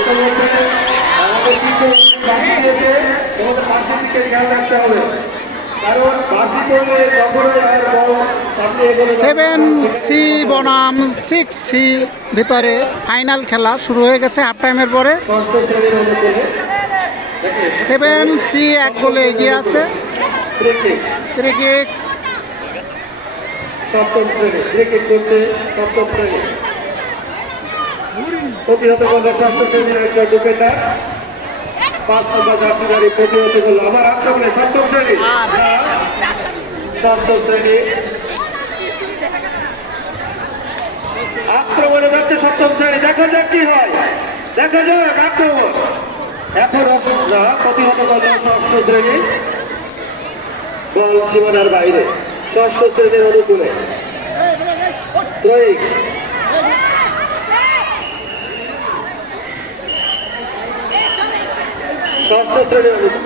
ইতিমধ্যে আমাদের কিন্তু বাকি দিয়েছে, তোমাদের বাকি দিকে খেয়াল রাখতে হবে, কারণ বাকি করলে কখনোই আর বল সামনে এগোবে না। 7C বনাম 6C ভিতরে ফাইনাল খেলা শুরু হয়ে গেছে হাফ টাইমের পরে। ষষ্ঠ শ্রেণীর অনুকূলে 7C 1 গোলে এগিয়ে আছে। ক্রিকেট ফ্রি কিক সপ্তম শ্রেণী, ক্রিকেট করতে সপ্তম শ্রেণী প্রতিহত করলে ষষ্ঠ শ্রেণীর একটা ডিফেন্ডার 5 নম্বর জার্সিধারী প্রতিহত করলো। আবার আক্রমণে সপ্তম শ্রেণী, ষষ্ঠ শ্রেণী আক্রমণে যাচ্ছে সপ্তম শ্রেণী। দেখা যাক কি হয়, দেখা যাক আক্রমণ। এখন প্রতিহত করলো ষষ্ঠ শ্রেণী, বল সীমানার বাইরে। ষষ্ঠ শ্রেণীর অনুকূলে ত্রয়িক ষষ্ঠ শ্রেণীর অনুকূলে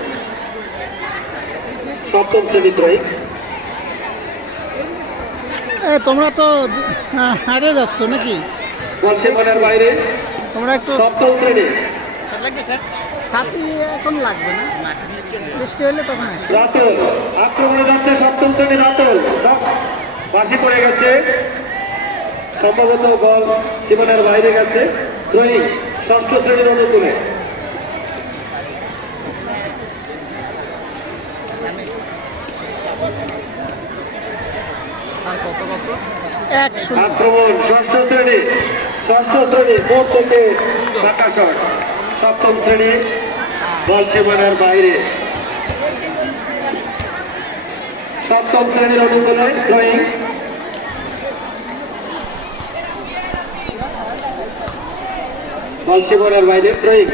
সপ্তম শ্রেণী ত্রয়িক। তোমরা তো হারিয়ে যাচ্ছ নাকি? বল সীমানার বাইরে, তোমরা একটু সপ্তম শ্রেণী ছাতি এখন লাগবে না, বৃষ্টি হলে তখন আসবে। রাতল আক্রমণে যাচ্ছে সপ্তম শ্রেণী রাতল, বাসি পড়ে গেছে, সম্ভবত বল সীমানার বাইরে গেছে। ত্রয়িক ষষ্ঠ শ্রেণীর অনুকূলে আক্রমণ ষষ্ঠ শ্রেণী, মোড় থেকে ঢাকা শট। সপ্তম শ্রেণী বল সীমানার বাইরে। সপ্তম শ্রেণীর অনুকূলে ত্রয়িক বল সীমানার বাইরে। ত্রয়িক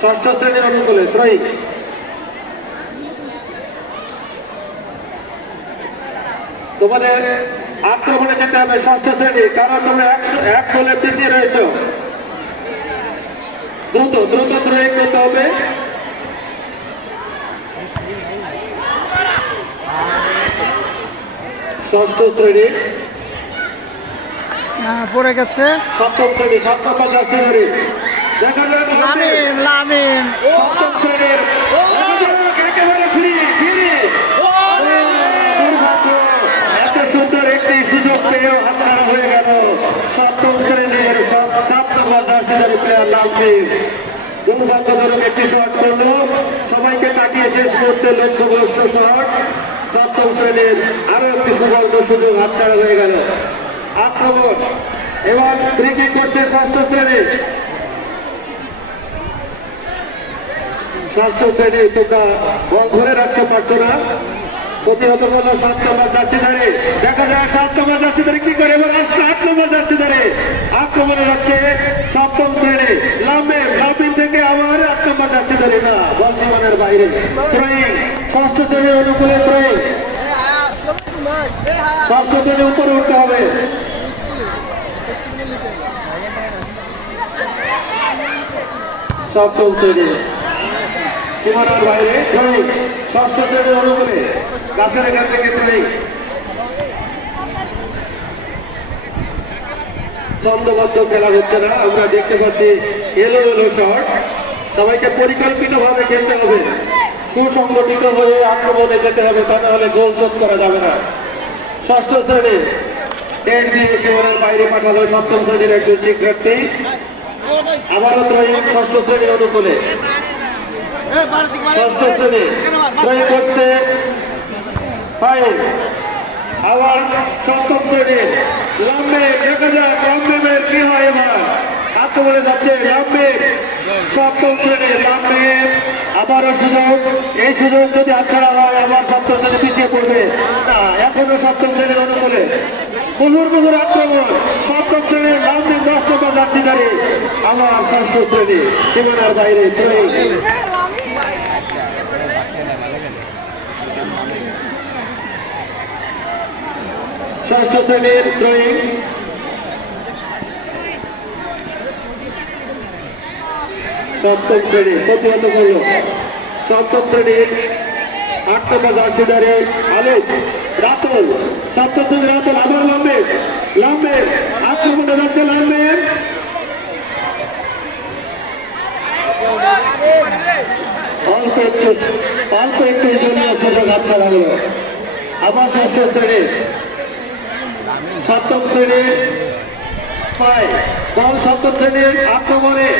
ষষ্ঠ শ্রেণীর অনুকূলে ত্রয়িক তোমাদের আক্রমণে যেতে হবে ষষ্ঠ শ্রেণী, কারণ তোমরা এক গোলে পিছিয়ে রয়েছ। দ্রুত দ্রুত ত্রয়িক করতে হবে। ষষ্ঠ শ্রেণী পড়ে গেছে সপ্তম শ্রেণী, সপ্তম জার্সিধারী। দেখা যাক লামিম লামিম সপ্তম শ্রেণীর একেবারে ফ্রি ফ্রি। দুর্ভাগ্য, এত সুন্দর একটি সুযোগ পেয়েও হাতছাড়া হয়ে গেল সপ্তম শ্রেণীর 7 নম্বর জার্সিধারী প্লেয়ার লামিম। দুর্ভাগ্যজনক একটি শট করল, সবাইকে তাকিয়ে শেষ করতে লক্ষ্যগ্রস্ত শট। সপ্তম শ্রেণীর আরো একটি সুবর্ণ সুযোগ হাতছাড়া হয়ে গেল। আক্রমণ এবার ক্রিকেট করছে ষষ্ঠ শ্রেণী, ষষ্ঠ শ্রেণী তোমরা বল ধরে রাখতে পারছো না। প্রতিহত করলো 7 নম্বর জার্সিধারী। দেখা যায় 7 নম্বর জার্সিধারী কি করে, এবার আসছে 8 নম্বর জার্সিধারী। আক্রমণে যাচ্ছে সপ্তম শ্রেণী লামিম থেকে আবার 8 নম্বর জার্সিধারী, না বল সীমানার বাইরে। ত্রয়িক ষষ্ঠ শ্রেণীর অনুকূলে ত্রয়িক, ষষ্ঠ শ্রেণী উপরে উঠতে হবে। সপ্তম শ্রেণী সীমানার বাইরে ত্রয়িক, ষষ্ঠ শ্রেণীর অনুকূলে গাছের এখান থেকে ত্রয়িক। ছন্দবদ্ধ খেলা হচ্ছে না, আমরা দেখতে পাচ্ছি এলো এলো শট। সবাইকে পরিকল্পিতভাবে খেলতে হবে, সুসংগঠিত হয়ে আক্রমণে যেতে হবে, তা নাহলে গোল শোধ করা যাবে না। ষষ্ঠ শ্রেণী টেট দিয়ে সীমানার বাইরে পাঠালো সপ্তম শ্রেণীর একজন শিক্ষার্থী। আবারও ত্রয়িক ষষ্ঠ শ্রেণীর অনুকূলে, ষষ্ঠ শ্রেণী ত্রয়িক করছে ফাইল। আবার সপ্তম শ্রেণীর লাম্বে, দেখা যাক লাম্বের কি হয়। এবার আক্রমণে যাচ্ছে লাম্বে, সপ্তম শ্রেণীর লাম্বে। আবারও সুযোগ, এই সুযোগ যদি হাতছাড়া হয় আবার সপ্তম শ্রেণী পিছিয়ে পড়বে না। এখনো সপ্তম শ্রেণীর অনুকূলে মুহুর আক্রমণ, সপ্তম শ্রেণীর লাম্বে 10 নম্বর জার্সিধারী। আবার ষষ্ঠ শ্রেণী সীমানার বাইরে ত্রয়িক। ষষ্ঠ শ্রেণীর ত্রয়িক সপ্তম শ্রেণী প্রতিহত করল। সপ্তম শ্রেণীর 8 নম্বর জার্সিধারী আলেক রাতল, সপ্তম শ্রেণীর রাতল। আবার লাম্বে আক্রমণে যাচ্ছে লাম্বে, অল্প একটু জলীয় সুযোগ হাতটা লাগলো। আবার ষষ্ঠ শ্রেণীর সপ্তম শ্রেণীর দল সপ্তম শ্রেণীর আক্রমণে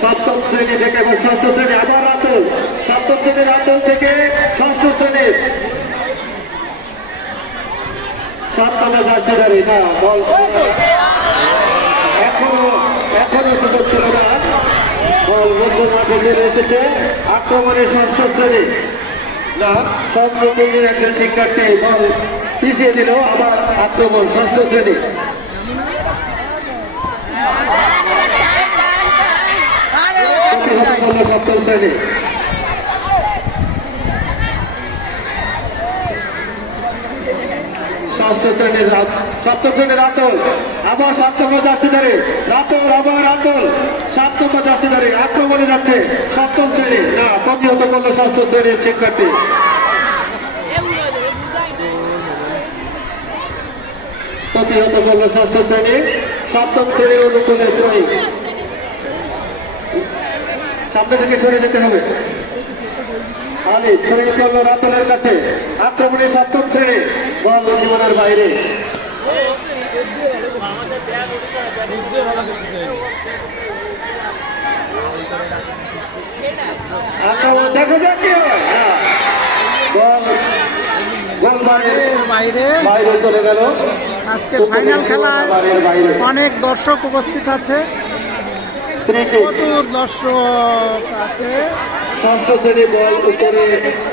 সপ্তম শ্রেণী থেকে এবং ষষ্ঠ শ্রেণী আবার রাতুল, সপ্তম শ্রেণীর রাতুল থেকে ষষ্ঠ শ্রেণীর সপ্তম জার্সিধারী না দল এখনো সুযোগ ছিল না। দল মধ্য মাঠে চলে এসেছে আক্রমণে ষষ্ঠ শ্রেণী না সপ্তম শ্রেণীর একজন শিক্ষার্থী দল পিছিয়ে দিল। আবার আক্রমণ ষষ্ঠ শ্রেণী সপ্তম শ্রেণী সপ্তম শ্রেণীর রাতল আবার সপ্তম জার্সিধারী আবার রাতল সপ্তম জার্সিধারী আক্রমণে যাচ্ছে সপ্তম শ্রেণী না প্রতিহত করলো ষষ্ঠ শ্রেণীর শিক্ষার্থী। প্রতিহত করলো ষষ্ঠ শ্রেণী সপ্তম শ্রেণীর অনুকূলে ত্রয়ী। সামনে থেকে সরে যেতে হবে। আলী ছড়িয়ে পড়লো রাতলের কাছে আক্রমণে সপ্তম শ্রেণী বল সীমানার বাইরে। আক্রমণ দেখা যাক কি হয়। গোল বাইরে চলে গেল। আজকের ফাইনাল খেলায় অনেক দর্শক উপস্থিত আছে, প্রচুর দর্শক আছে। ষষ্ঠ শ্রেণী বল উপরে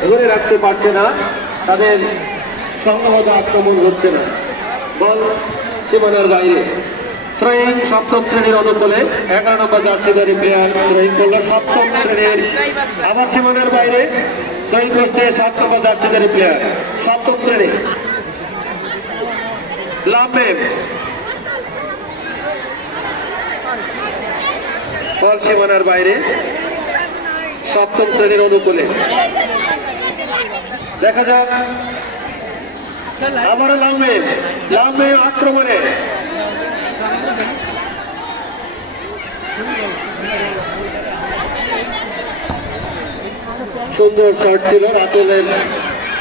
ধরে রাখতে পারছে না, তাদের সংঘবদ্ধ আক্রমণ হচ্ছে না, বল সীমানার বাইরে। থ্রোয়িং সপ্তম শ্রেণীর অনুকূলে 11 নম্বর জার্সিধারী প্লেয়ার থ্রোয়িং করল সপ্তম শ্রেণীর আবার সীমানার বাইরে। থ্রোয়িং করছে 7 নম্বর জার্সিধারী প্লেয়ার সপ্তম শ্রেণী লামেম বল সীমানার বাইরে সপ্তম শ্রেণীর অনুকূলে। দেখা যাক আবারও লামে আক্রমণে সুন্দর শট ছিল রাতুলের,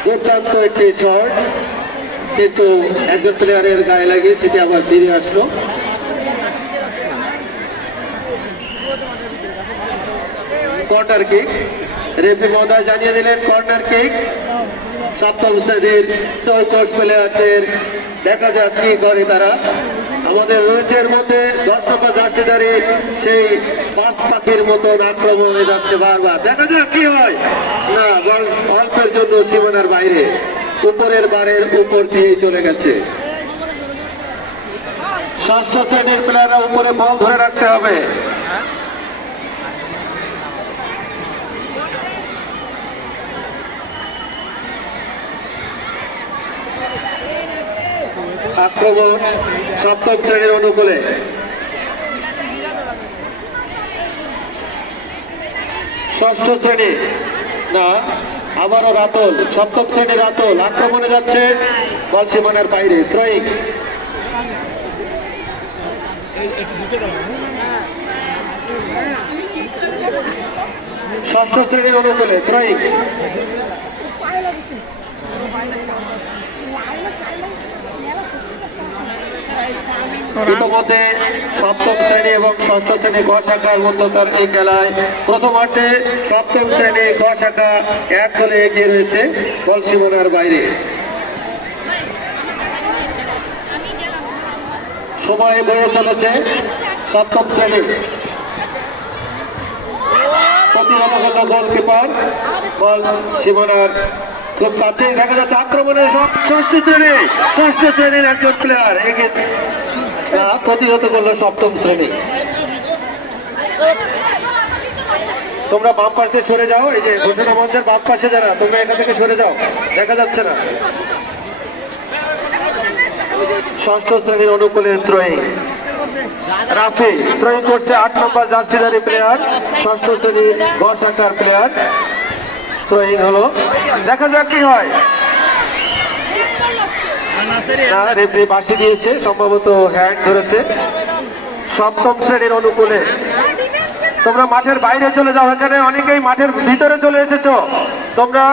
দুর্দান্ত একটি শট, কিন্তু একজন প্লেয়ারের গায়ে লাগে সেটি আবার ফিরে আসলো। কর্নার কিক রেফারি মহোদয় জানিয়ে দিলেন কর্নার কিক সপ্তম শ্রেণীর চৌকট প্লেয়ারদের। দেখা যাক কি করে তারা। আমাদের রয়েছের মধ্যে 10 নম্বর জার্সিধারী সেই পাঁচ পাখির মতন আক্রমণে যাচ্ছে বারবার। দেখা যাক কি হয়। না, বল অল্পের জন্য সীমানার বাইরে, উপরের বারের উপর দিয়ে চলে গেছে। ষষ্ঠ শ্রেণীর প্লেয়াররা উপরে বল ধরে রাখতে হবে। আক্রমণ সপ্তম শ্রেণীর অনুকূলে। ষষ্ঠ শ্রেণী না আবারও রাতল, সপ্তম শ্রেণীর রাতল আক্রমণে যাচ্ছে বল সীমানার বাইরে। থ্রোয়িং ষষ্ঠ শ্রেণীর অনুকূলে থ্রোয়িং ইতিমধ্যে সপ্তম শ্রেণী এবং ষষ্ঠ শ্রেণী গ শাখার মধ্যকার এই খেলায় প্রথমার্ধে সপ্তম শ্রেণী গ শাখা 1 গোলে এগিয়ে রয়েছে বল সীমানার বাইরে। সময় বয়ে চলেছে সপ্তম শ্রেণী। প্রতিহত হল গোলকিপার, বল সীমানার খুব কাছে। দেখা যাচ্ছে আক্রমণে ষষ্ঠ শ্রেণীর একজন প্লেয়ার এগিয়ে প্রতিহত করলো সপ্তম শ্রেণী। তোমরা বাম পাশে সরে যাও, এই যে ঘোষণা মঞ্চের বাম পাশে যারা, তোমরা এখান থেকে সরে যাও, দেখা যাচ্ছে না। ষষ্ঠ শ্রেণীর অনুকূলে থ্রোয়িং রাফি থ্রোয়িং করছে 8 নম্বর জার্সিধারী প্লেয়ার ষষ্ঠ শ্রেণী গ শাখার প্লেয়ার। থ্রোয়িং হলো, দেখা যাক কি হয়। রেফারি বাঁশি দিয়েছে, সম্ভবত হ্যান্ড ধরেছে। সপ্তম শ্রেণীর অনুকূলে। তোমরা মাঠের বাইরে চলে যাও, এখানে অনেকেই মাঠের ভিতরে চলে এসেছো। তোমরা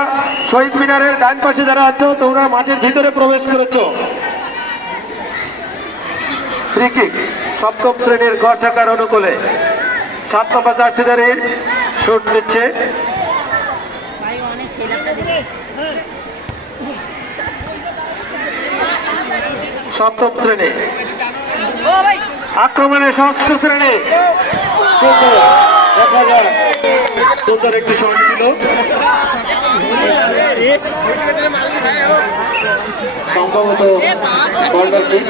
শহীদ মিনারের ডান পাশে যারা আছো তোমরা মাঠের ভিতরে প্রবেশ করেছো। ফ্রি কিক সপ্তম শ্রেণীর গ শাখার অনুকূলে। 7 নম্বর জার্সিধারী শুট নিচ্ছে। সপ্তম শ্রেণী আক্রমণে ষষ্ঠ শ্রেণী। দেখা যায় সুন্দর একটি শট ছিল, সম্ভবত কর্নার কিক।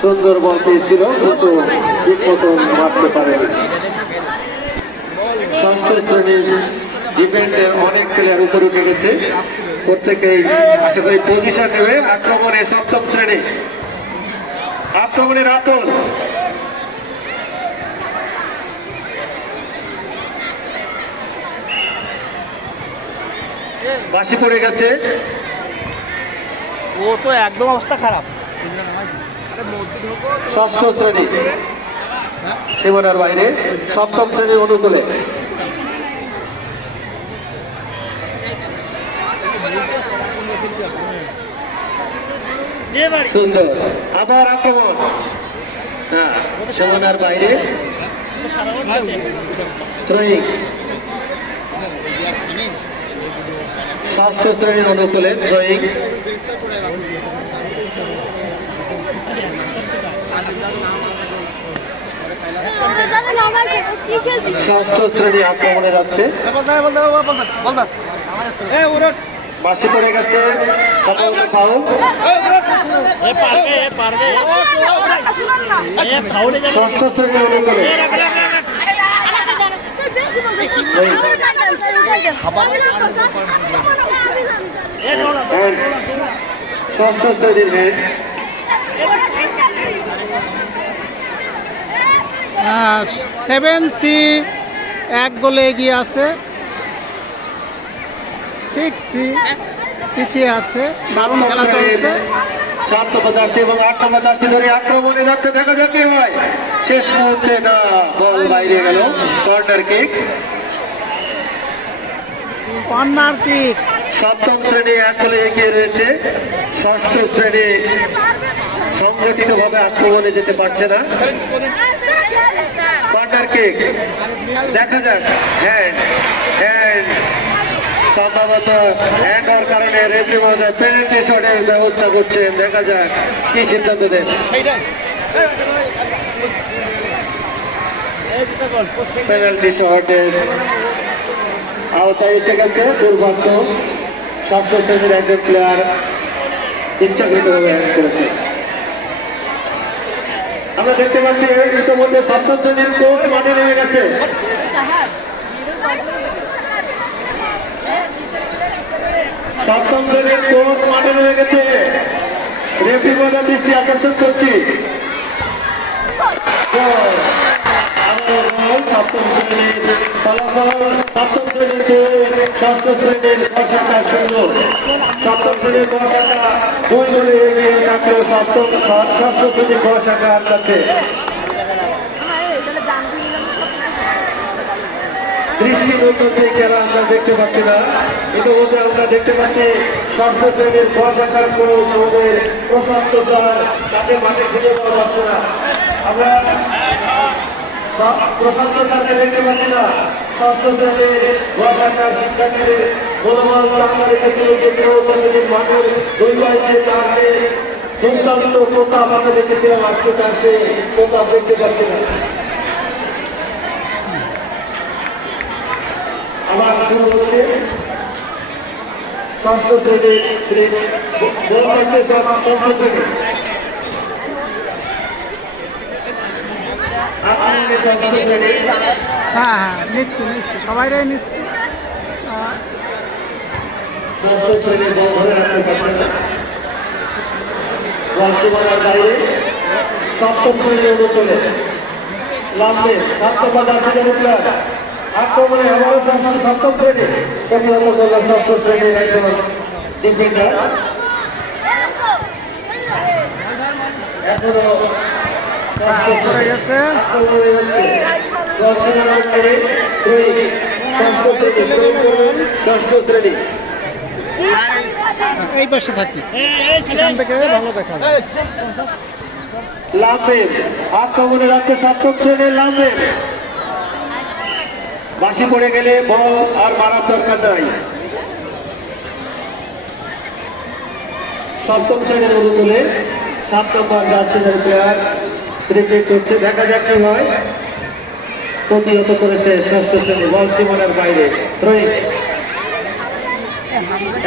সুন্দর বল পেয়েছিল কিন্তু ঠিক মতন মারতে পারেনি। ষষ্ঠ শ্রেণীর ডিফেন্ডের অনেক প্লেয়ার উপরে উঠে গেছে, প্রত্যেকেই আশা করি পজিশন নেবে। আক্রমণে সপ্তম শ্রেণী, আক্রমণের আতল। বাসি পড়ে গেছে, ও তো একদম অবস্থা খারাপ। ষষ্ঠ শ্রেণী সীমানার বাইরে, সপ্তম শ্রেণীর অনুকূলে। সুন্দর আবার আক্রমণ, হ্যাঁ সীমানার বাইরে। থ্রোয়িং ষষ্ঠ শ্রেণীর অনুকূলে, থ্রোয়িং। ষষ্ঠ শ্রেণী আক্রমণে যাচ্ছে, বাসি পড়ে গেছে, ফাউল। ষষ্ঠ শ্রেণীর অনুকূলে, ষষ্ঠ শ্রেণীর হেড। 7C 1 গোলে এগিয়ে আছে, 6C পিছিয়ে আছে। দারুণ খেলা চলছে। 7 নম্বর জার্সি এবং 8 নম্বর জার্সি ধরে আক্রমণে যাচ্ছে, দেখা যাক কি হয়। শেষ মুহূর্তে না, বল বাইরে গেল। Corner kick, corner kick. সপ্তম শ্রেণী 1 গোলে এগিয়ে রয়েছে। ষষ্ঠ শ্রেণী সংগঠিতভাবে আক্রমণে যেতে পারছে না। কর্নার কিক, দেখা যাক। হ্যান্ড হ্যান্ড সম্ভবত হ্যান্ড হওয়ার কারণে রেফারি মহোদয় পেনাল্টি শটের ব্যবস্থা করছেন। দেখা যাক কি সিদ্ধান্ত দেন। পেনাল্টি শটের আওতায় এসে গেছে। দুর্ভাগ্য, ষষ্ঠ শ্রেণীর একজন প্লেয়ার ইচ্ছাকৃতভাবে হ্যান্ড করেছে। আমরা দেখতে পাচ্ছি ইতিমধ্যে সপ্তম শ্রেণীর কোচ মাঠে নেমে গেছে। সপ্তম শ্রেণীর কোচ মাঠে নেমে গেছে। রেফারি মহোদয় দৃষ্টি আকর্ষণ করছি। সপ্তম শ্রেণীর ফলাফল, সপ্তম শ্রেণীর ষষ্ঠ শ্রেণীর বর্ষাটা সুন্দর। সপ্তম শ্রেণীর বর্ষাটা 2 গোলে এগিয়ে থাকলেও ষষ্ঠ শ্রেণীর বর্ষাটার কাছে। দৃষ্টিনন্দন সেই খেলা আমরা দেখতে পাচ্ছি না। ইতিমধ্যে আমরা দেখতে পাচ্ছি ষষ্ঠ শ্রেণীর বর্ষাকার কোচ আমাদের প্রশান্ত স্যার, তাকে মাঠে খুঁজে পাওয়া যাচ্ছে না। আমরা প্রশান্ত স্যারকে দেখতে পাচ্ছি না। ষষ্ঠ শ্রেণীর বর্ষাকার শিক্ষার্থীদের গোলমাল চাপা রেখেছিল, মাঠের 2 পাশে তাকে দুর্দান্ত প্রতাপ আমরা দেখেছিলাম। আজকে তাকে প্রতাপ দেখতে পাচ্ছি না। আবার শুরু হচ্ছে ষষ্ঠ শ্রেণীর হ্যাঁ হ্যাঁ নিচ্ছি সবাইরাই নিচ্ছি। ষষ্ঠ শ্রেণীর বল ধরে রাখতে পারছে না। বল সীমানার বাইরে, সপ্তম শ্রেণীর অনুকূলে। লাম্বে 7 নম্বর জার্সি প্লেয়ার আক্রমণে আবারও সপ্তম শ্রেণী প্রতিহত করল ষষ্ঠ শ্রেণীর একজন ডিফেন্ডার এখনো পড়ে গেছে। ষষ্ঠ শ্রেণী এই পাশে থাকি, এখান থেকে ভালো দেখা যায়। লাম্বের আক্রমণে রাখছে সপ্তম শ্রেণীর লাম্বের বাসি পড়ে গেলে বল আর মারার দরকার নাই। সপ্তম শ্রেণীর অনুকূলে 7 নম্বর জার্সি প্লেয়ার ক্রিকেট করছে, দেখা যাক কি হয়। প্রতিহত করেছে ষষ্ঠ শ্রেণী, বল সীমানার বাইরে।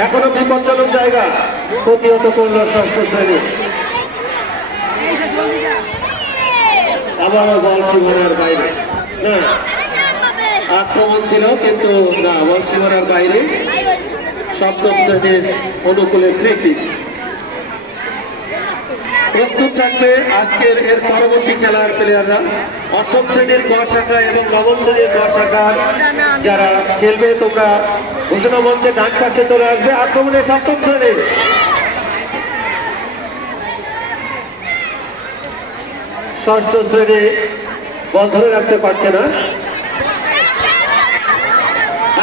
এখনো বিপজ্জনক জায়গা, প্রতিহত করলো ষষ্ঠ শ্রেণী। আবারও বল সীমানার বাইরে, না আক্রমণ ছিল কিন্তু না, বল সীমানার বাইরে। সপ্তম শ্রেণীর অনুকূলে ক্রিকেট প্রস্তুত থাকবে আজকের এর পরবর্তী খেলার প্লেয়াররা। অষ্টম শ্রেণীর গ শাখা এবং নবম শ্রেণীর গ শাখার যারা খেলবে তোমরা ঘোষণা মঞ্চে ডান পাশে চলে আসবে। আক্রমণে সপ্তম শ্রেণীর ষষ্ঠ শ্রেণী বল ধরে রাখতে পারছে না।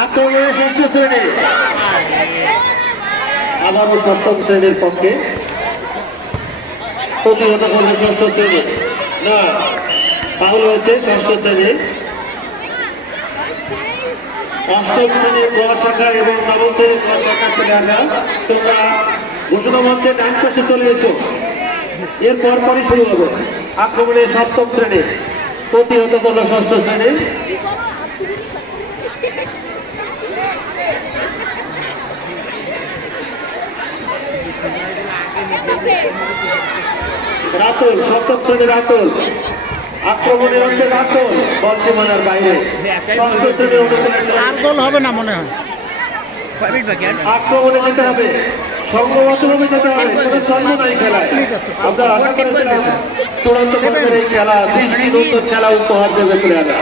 আক্রমণে ষষ্ঠ শ্রেণী আবারও সপ্তম শ্রেণীর পক্ষে প্রতিহত করবে ষষ্ঠ শ্রেণী, না ফাউল হয়েছে ষষ্ঠ শ্রেণী। অষ্টম শ্রেণীর গ শাখা এবং নবম শ্রেণীর গ শাখা প্লেয়াররা তোমরা ঘোষণা মঞ্চে ডান পাশে চলে এসো, এর পরপরই শুরু হবে। আক্রমণে সপ্তম শ্রেণী প্রতিহত করলো ষষ্ঠ শ্রেণী। রাতুল, সপ্তম শ্রেণীর রাতুল আক্রমণে হচ্ছে রাতুল, বল সীমানার বাইরে। ষষ্ঠ শ্রেণীর অনুকূলে আর গোল হবে না মনে হয়। আক্রমণে যেতে হবে, সংঘবদ্ধভাবে যেতে হবে, কোনো ছন্দ নাই খেলায়। আমরা আশা করেছিলাম চূড়ান্ত পর্যায়ের এই খেলা দৃষ্টি নতুন খেলা উপহার দেবে প্লেয়াররা,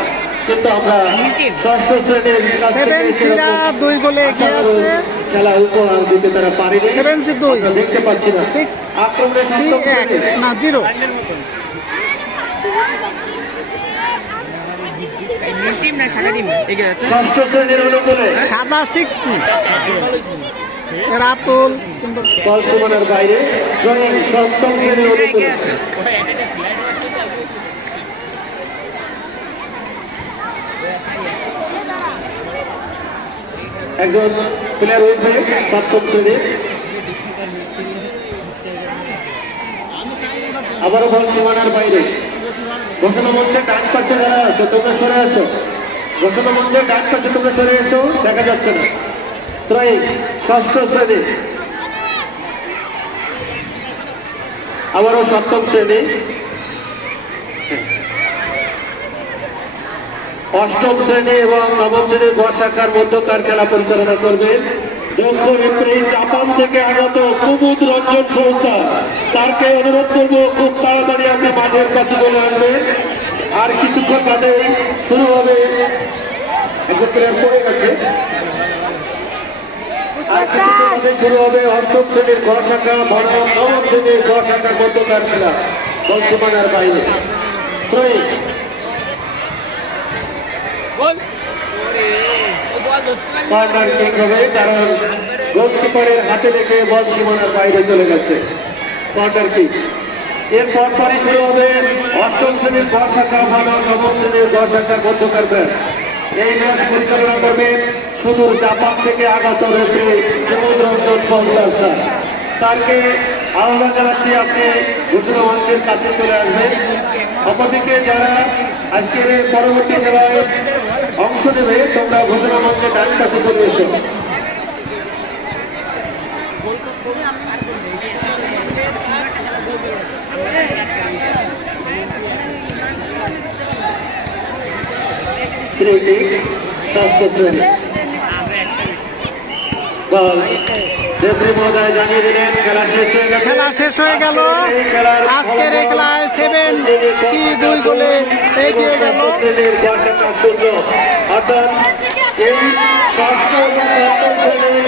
কিন্তু আমরা ষষ্ঠ শ্রেণীর কাছ থেকে সেভেন সিরা 2 গোলে এগিয়ে আছে। খেলা উপহার দিতে তারা পারেনি, 7-2 আমরা দেখতে পাচ্ছি না। 6 আক্রমণে সপ্তম শ্রেণী 1 না 0। ষষ্ঠ শ্রেণীর অনুকূলে সাদা 6 রাতুল কিন্তু বল সীমানার বাইরে। সপ্তম শ্রেণীর অনুকূলে একজন প্লেয়ার উঠবে সপ্তম শ্রেণীর। আবারও বল সীমানার বাইরে। ঘোষণা মঞ্চে ডান পাশে যারা আছো তোমরা সরে আসো, ঘোষণা মঞ্চে ডান পাশে তোমরা সরে এসো, দেখা যাচ্ছে না। ষষ্ঠ শ্রেণী আবারও সপ্তম শ্রেণী। অষ্টম শ্রেণী এবং নবম শ্রেণীর গ শাখার মধ্যকার খেলা পরিচালনা করবেন দক্ষ নেত্রী জাপান থেকে আগত কুমুদ রঞ্জন সংস্থা। তারকে অনুরোধ করবো খুব তাড়াতাড়ি আপনি মাঠের কাছে চলে আসবেন। আর কিছুক্ষণ বাদে শুরু হবে, একজন প্লেয়ার পড়ে গেছে, আর কিছুক্ষণ বাদে শুরু হবে অষ্টম শ্রেণীর গ শাখা বনাম নবম শ্রেণীর গ শাখার মধ্যকার খেলা বল সীমানার বাইরে। কর্নার কিক হবে, কারণ গোলকিপারের হাতে লেগে বল সীমানার বাইরে চলে গেছে। Corner kick. এর পরপরই শুরু হবে অষ্টম শ্রেণীর গ শাখা বনাম নবম শ্রেণীর গ শাখার মধ্যকার ম্যাচ। এই ম্যাচ পরিচালনা করবেন সুদূর জাপান থেকে আগত রেফারি কুমুদ রঞ্জন সংস্থা। তাকে আহ্বান জানাচ্ছি আপনি ঘোষণা মঞ্চের কাছে চলে আসবেন। অপরদিকে যারা আজকের পরবর্তী খেলায় অংশ নেবে তোমরা ঘোষণা মঞ্চে ডান পাশে চলে এসো। ষষ্ঠ শ্রেণী বল রেফারি মহোদয় জানিয়ে দিলেন খেলা শেষ হয়ে গেছে। খেলা শেষ হয়ে গেল। আজকের এই খেলায় 7-2 গোলে এগিয়ে গেল। শ্রেণীর 10 টাকা শূন্য, অর্থাৎ এই ষষ্ঠ এবং সপ্তম শ্রেণীর